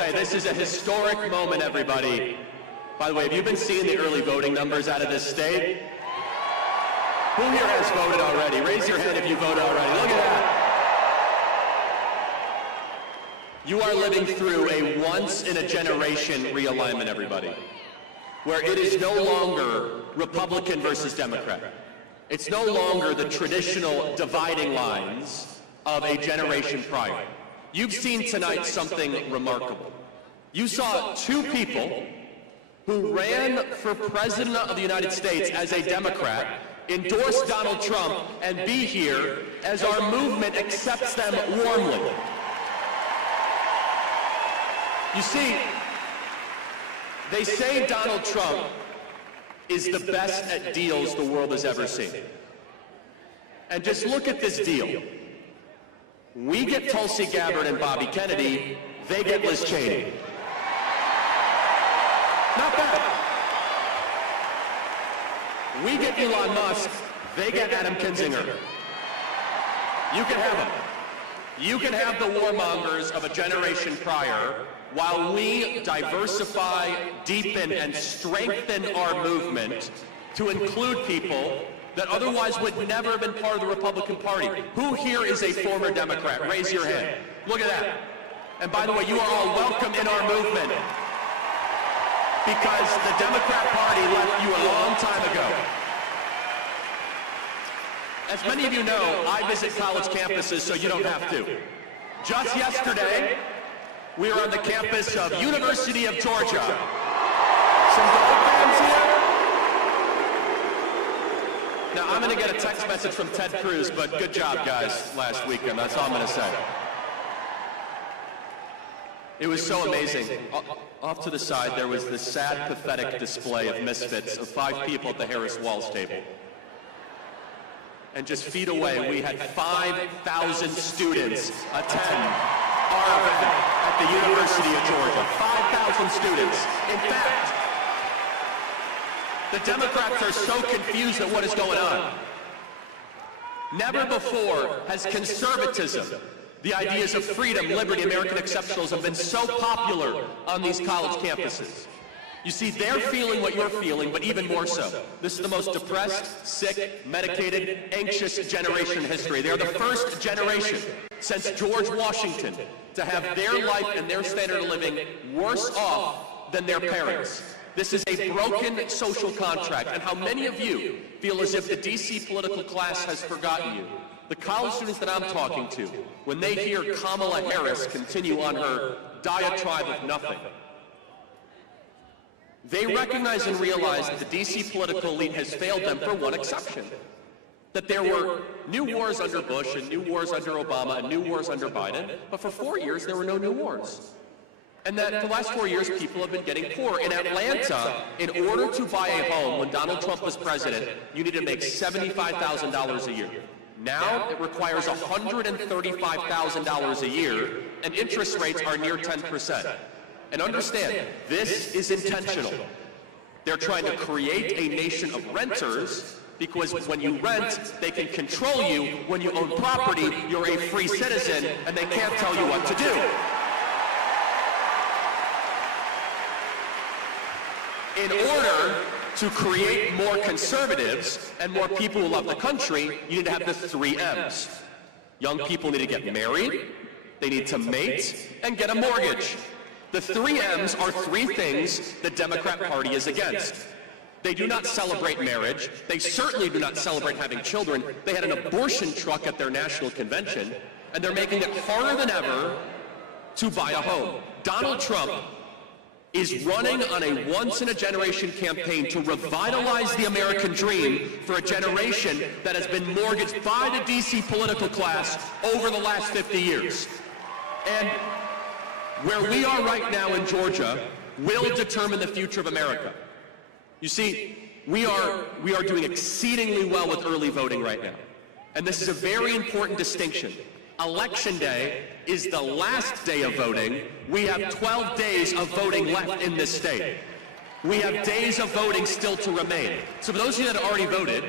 tell you, this is a historic moment, everybody. By the way, have you been seeing the early voting numbers out of this state? Who here has voted already? Raise your hand if you voted already. Look at that. You are living through a once-in-a-generation realignment, everybody, where it is no longer Republican versus Democrat. It's no longer the traditional dividing lines of a generation prior. You've seen tonight something remarkable. You saw two people who ran for President of the United States as a Democrat, endorse Donald Trump, and be here as our movement accepts them warmly. You see, they say Donald Trump is the best at deals the world has ever seen. And just look at this deal. We get Tulsi Gabbard and Bobby Kennedy, they get Liz Cheney. Not bad. We get Elon Musk, they get Adam Kinzinger. You can have them. You can have the warmongers of a generation prior while we diversify, deepen, and strengthen our movement to include people that otherwise would never have been part of the Republican Party. Who here is a former Democrat? Raise your hand. Look at that. And by the way, you are all welcome in our movement because the Democrat Party left you a long time ago. As many of you know, I visit college campuses so you don't have to. Just yesterday, we were on the campus of University of Georgia. Some Duluth fans here? Now, I'm going to get a text message from Ted Cruz, but good job, guys, last weekend. That's all I'm going to say. It was so amazing. Off to the side, there was this sad, pathetic display of misfits of 5 people at the Harris Walls table. And just feet away, we had 5,000 students attend our event at the University of Georgia. 5,000 students. In fact, the Democrats are so confused at what is going on. Never before has conservatism, the ideas of freedom, liberty, American exceptionalism, been so popular on these college campuses. You see, they're feeling what you're feeling, but even more so. This is the most depressed, sick, medicated, anxious generation in history. They're the first generation since George Washington to have their life and their standard of living worse off than their parents. This is a broken social contract, and how many of you feel as if the DC political class has forgotten you? The college students that I'm talking to, when they hear Kamala Harris continue on her diatribe of nothing, they recognize and realize that the DC political elite has failed them for one exception. That there were new wars under Bush and new wars under Obama and new wars under Biden, but for 4 years there were no new wars. And that for the last 4 years people have been getting poor. In Atlanta, in order to buy a home when Donald Trump was president, you needed to make $75,000 a year. Now it requires $135,000 a year, and interest rates are near 10%. And understand, this is intentional. They're trying to create a nation of renters because when you rent, they can control you. When you own property, you're a free citizen, and they can't tell you what to do. In order to create more conservatives and more people who love the country, you need to have the 3 M's. Young people need to get married, they need to mate, and get a mortgage. The 3 M's are 3 things the Democrat Party is against. They do not celebrate marriage. They certainly do not celebrate having children. They had an abortion truck at their national convention, and they're making it harder than ever to buy a home. Donald Trump is running on a once-in-a-generation campaign to revitalize the American dream for a generation that has been mortgaged by the DC political class over the last 50 years. And where we are right now in Georgia will determine the future of America. You see, we are doing exceedingly well with early voting right now. And this is a very important distinction. Election day is the last day of voting. We have 12 days of voting left in this state. We have days of voting still to remain. So for those of you that have already voted,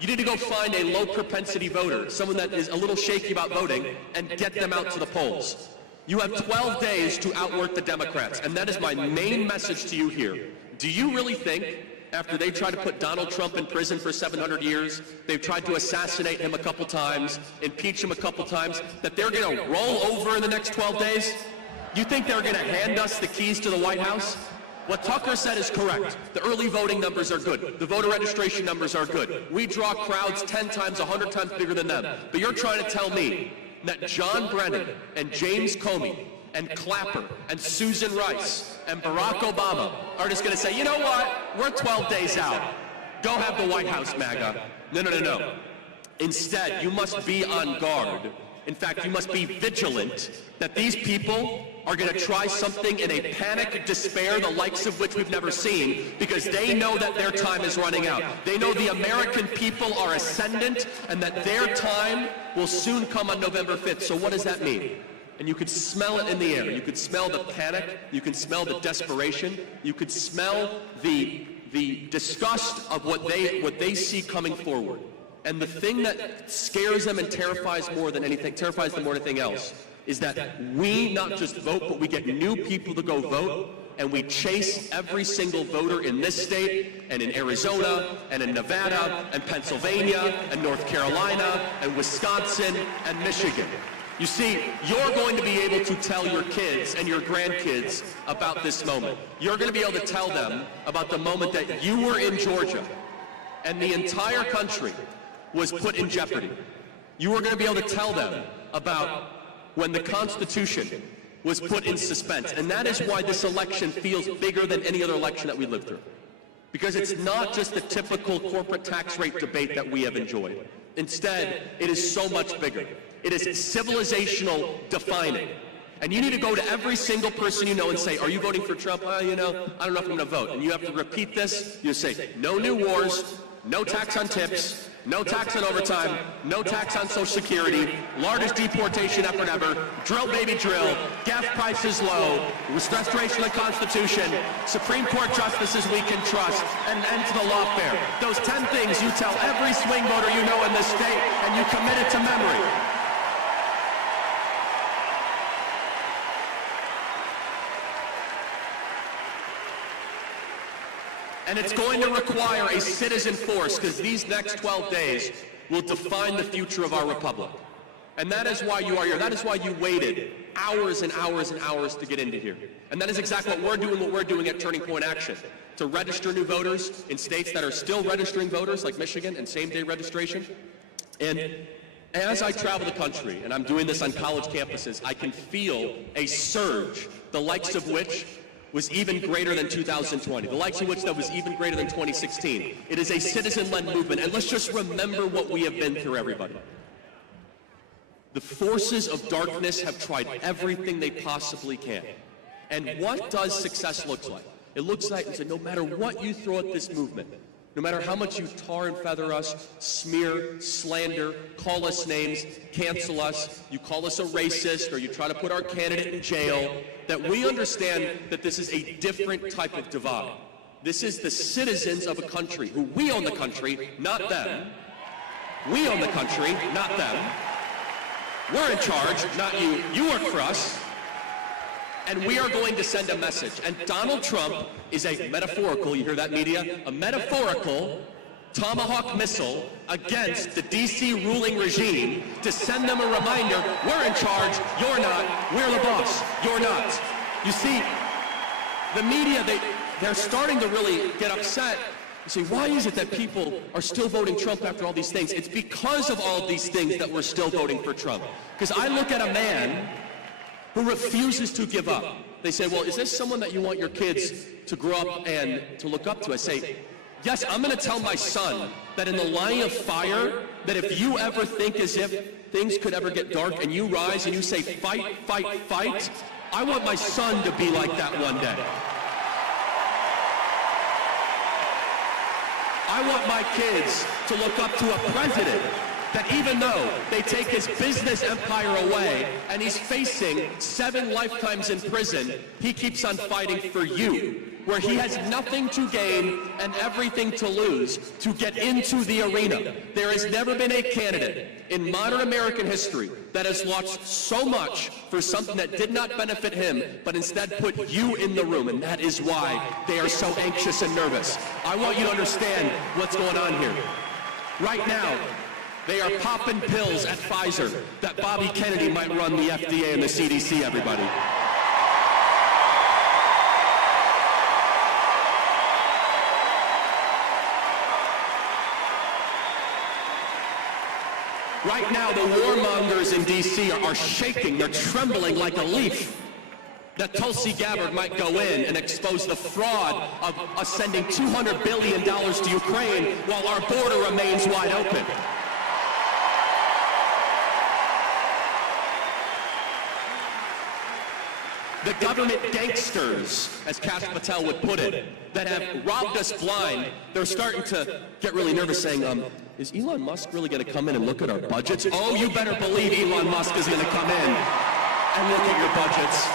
you need to go find a low propensity voter, someone that is a little shaky about voting, and get them out to the polls. You have 12 days to outwork the Democrats, and that is my main message to you here. Do you really think, after they tried to put Donald Trump in prison for 700 years, they've tried to assassinate him a couple times, impeach him a couple times, that they're going to roll over in the next 12 days? You think they're going to hand us the keys to the White House? What Tucker said is correct. The early voting numbers are good. The voter registration numbers are good. We draw crowds 10 times, 100 times bigger than them. But you're trying to tell me that John Brennan and James Comey and Clapper and Susan Rice and Barack Obama are just going to say, you know what, we're 12 days out. Go have the White House, MAGA. No. Instead, you must be on guard. In fact, you must be vigilant that these people are going to try something in a panic despair, the likes of which we've never seen, because they know that their time is running out. They know the American people are ascendant and that their time will soon come on November 5th. So what does that mean? And you could smell it in the air. You could smell the panic. You can smell the desperation. You could smell the disgust of what they see coming forward. And the thing that scares them and terrifies them more than anything else, is that we not just vote, but we get new people to go vote, and we chase every single voter in this state, and in Arizona, and in Nevada, and Pennsylvania, and North Carolina, and Wisconsin, and Michigan. You see, you're going to be able to tell your kids and your grandkids about this moment. You're going to be able to tell them about the moment that you were in Georgia, and the entire country was put in jeopardy. You were going to be able to tell them about when the Constitution was put in suspense. And that is why this election feels bigger than any other election that we lived through. Because it's not just the typical corporate tax rate debate that we have enjoyed. Instead, it is so much bigger. It is civilizational defining. And you need to go to every single person you know and say, are you voting for Trump? I don't know if I'm going to vote. And you have to repeat this. You say, no new wars, no tax on tips, no tax on overtime, no tax on Social Security, largest deportation effort ever, drill baby drill, gas prices low, restoration of the Constitution, Supreme Court justices we can trust, and end to the lawfare. Those 10 things you tell every swing voter you know in this state, and you commit it to memory. And it's going to require a citizen force, because these next 12 days will define the future of our republic. And that is why you are here. That is why you waited hours and hours and hours to get into here. And that is exactly what we're doing at Turning Point Action, to register new voters in states that are still registering voters, like Michigan, and same-day registration. And as I travel the country, and I'm doing this on college campuses, I can feel a surge, the likes of which was even greater than 2020, the likes of which that was even greater than 2016. It is a citizen-led movement, and let's just remember what we have been through, everybody. The forces of darkness have tried everything they possibly can. And what does success look like? It looks like, no matter what you throw at this movement, no matter how much you tar and feather us, smear, slander, call us names, cancel us, you call us a racist, or you try to put our candidate in jail, that we understand that this is a different type of divide. This is the citizens of a country, who we own the country, not them. We own the country, not them. We're in charge, not you. You work for us. And we are going to send a message. And Donald Trump is a metaphorical, you hear that, media? A metaphorical Tomahawk missile against the DC ruling regime to send them a reminder, we're in charge, you're not, we're the boss, you're not. You see, the media, they're starting to really get upset. You say, why is it that people are still voting Trump after all these things? It's because of all of these things that we're still voting for Trump. Because I look at a man who refuses to give up. They say, well, is this someone that you want your kids to grow up and to look up to? I say, yes, I'm going to tell my son that in the line of fire, that if you ever think as if things could ever get dark and you rise and you say, fight, fight, fight, I want my son to be like that one day. I want my kids to look up to a president that even though they take his business empire away and he's facing 7 lifetimes in prison, he keeps on fighting for you, where he has nothing to gain and everything to lose to get into the arena. There has never been a candidate in modern American history that has lost so much for something that did not benefit him, but instead put you in the room, and that is why they are so anxious and nervous. I want you to understand what's going on here. Right now, they are popping pills at Pfizer that Bobby Kennedy might run the FDA and the CDC, everybody. Right now, the warmongers in DC are shaking. They're trembling like a leaf that Tulsi Gabbard might go in and expose the fraud of us sending $200 billion to Ukraine while our border remains wide open. The government gangsters, as Kash Patel would put it, that have robbed us blind, they're starting to get really nervous saying, is Elon Musk really going to come in and look at our budgets? Oh, you better believe Elon Musk is going to come in and look at your budgets.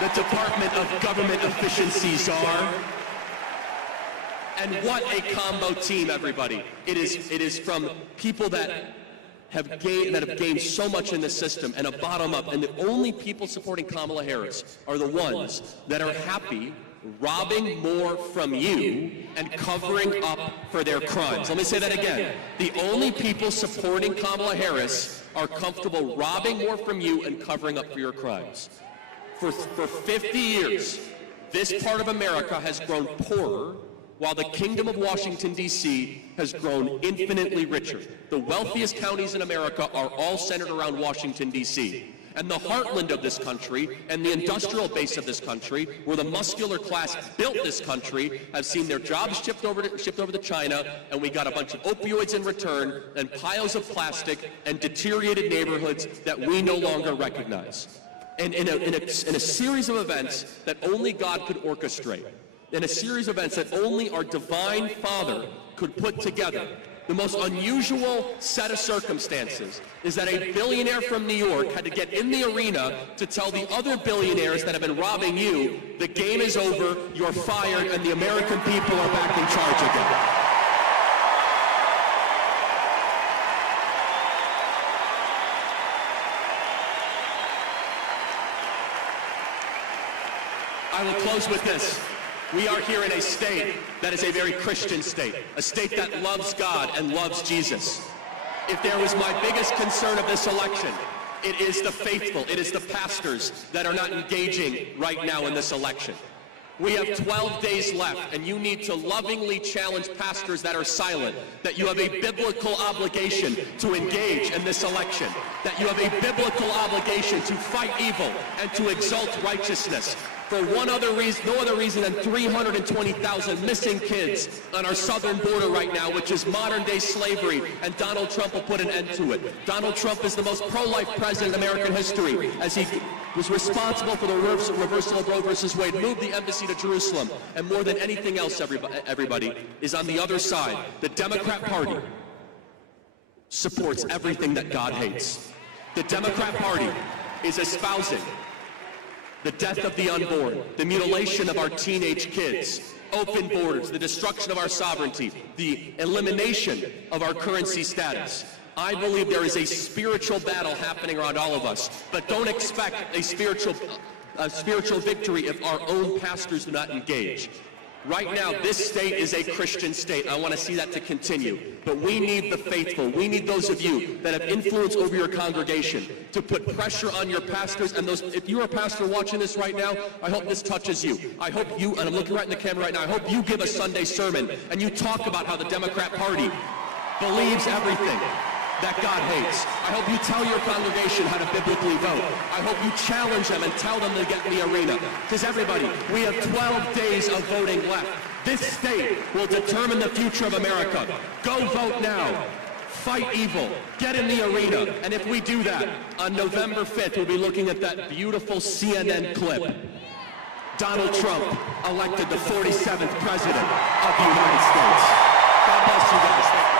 The Department of Government Efficiencies are. And what a combo team, everybody. It is from people that have gained so much in the system and a bottom up, and the only people supporting Kamala Harris are the ones that are happy robbing more from you and covering up for their crimes. Let me say that again. The only people supporting Kamala Harris are comfortable robbing more from you and covering up for your crimes. For 50 years, this part of America has grown poorer while the Kingdom of Washington, D.C. has grown infinitely richer. The wealthiest counties in America are all centered around Washington, D.C. And the heartland of this country and the industrial base of this country, where the muscular class built this country, have seen their jobs shipped over to China, and we got a bunch of opioids in return, and piles of plastic, and deteriorated neighborhoods that we no longer recognize. And in a series of events that only God could orchestrate, in a series of events that only our divine Father could put together, the most unusual set of circumstances is that a billionaire from New York had to get in the arena to tell the other billionaires that have been robbing you, the game is over, you're fired, and the American people are back in charge again. I will close with this. We are here in a state that is a very Christian state, a state that loves God and loves Jesus. If there was my biggest concern of this election, it is the faithful, it is the pastors that are not engaging right now in this election. We have 12 days left, and you need to lovingly challenge pastors that are silent, that you have a biblical obligation to engage in this election, that you have a biblical obligation to fight evil and to exalt righteousness. For no other reason than 320,000 missing kids on our southern border right now, which is modern-day slavery, and Donald Trump will put an end to it. Donald Trump is the most pro-life president in American history, as he was responsible for the reversal of Roe versus Wade, moved the embassy to Jerusalem, and more than anything else, everybody, is on the other side. The Democrat Party supports everything that God hates. The Democrat Party is espousing the death of the unborn, the mutilation of our teenage kids, open borders, the destruction of our sovereignty, the elimination of our currency status. I believe there is a spiritual battle happening around all of us, but don't expect a spiritual victory if our own pastors do not engage. Right now, this state is a Christian state. I want to see that to continue. But we need the faithful. We need those of you that have influence over your congregation to put pressure on your pastors. And those, if you're a pastor watching this right now, I hope this touches you. I hope you, and I'm looking right in the camera right now, I hope you give a Sunday sermon and you talk about how the Democrat Party believes everything that God hates. I hope you tell your congregation how to biblically vote. I hope you challenge them and tell them to get in the arena. Because everybody, we have 12 days of voting left. This state will determine the future of America. Go vote now. Fight evil. Get in the arena. And if we do that, on November 5th, we'll be looking at that beautiful CNN clip. Donald Trump elected the 47th president of the United States. God bless you guys.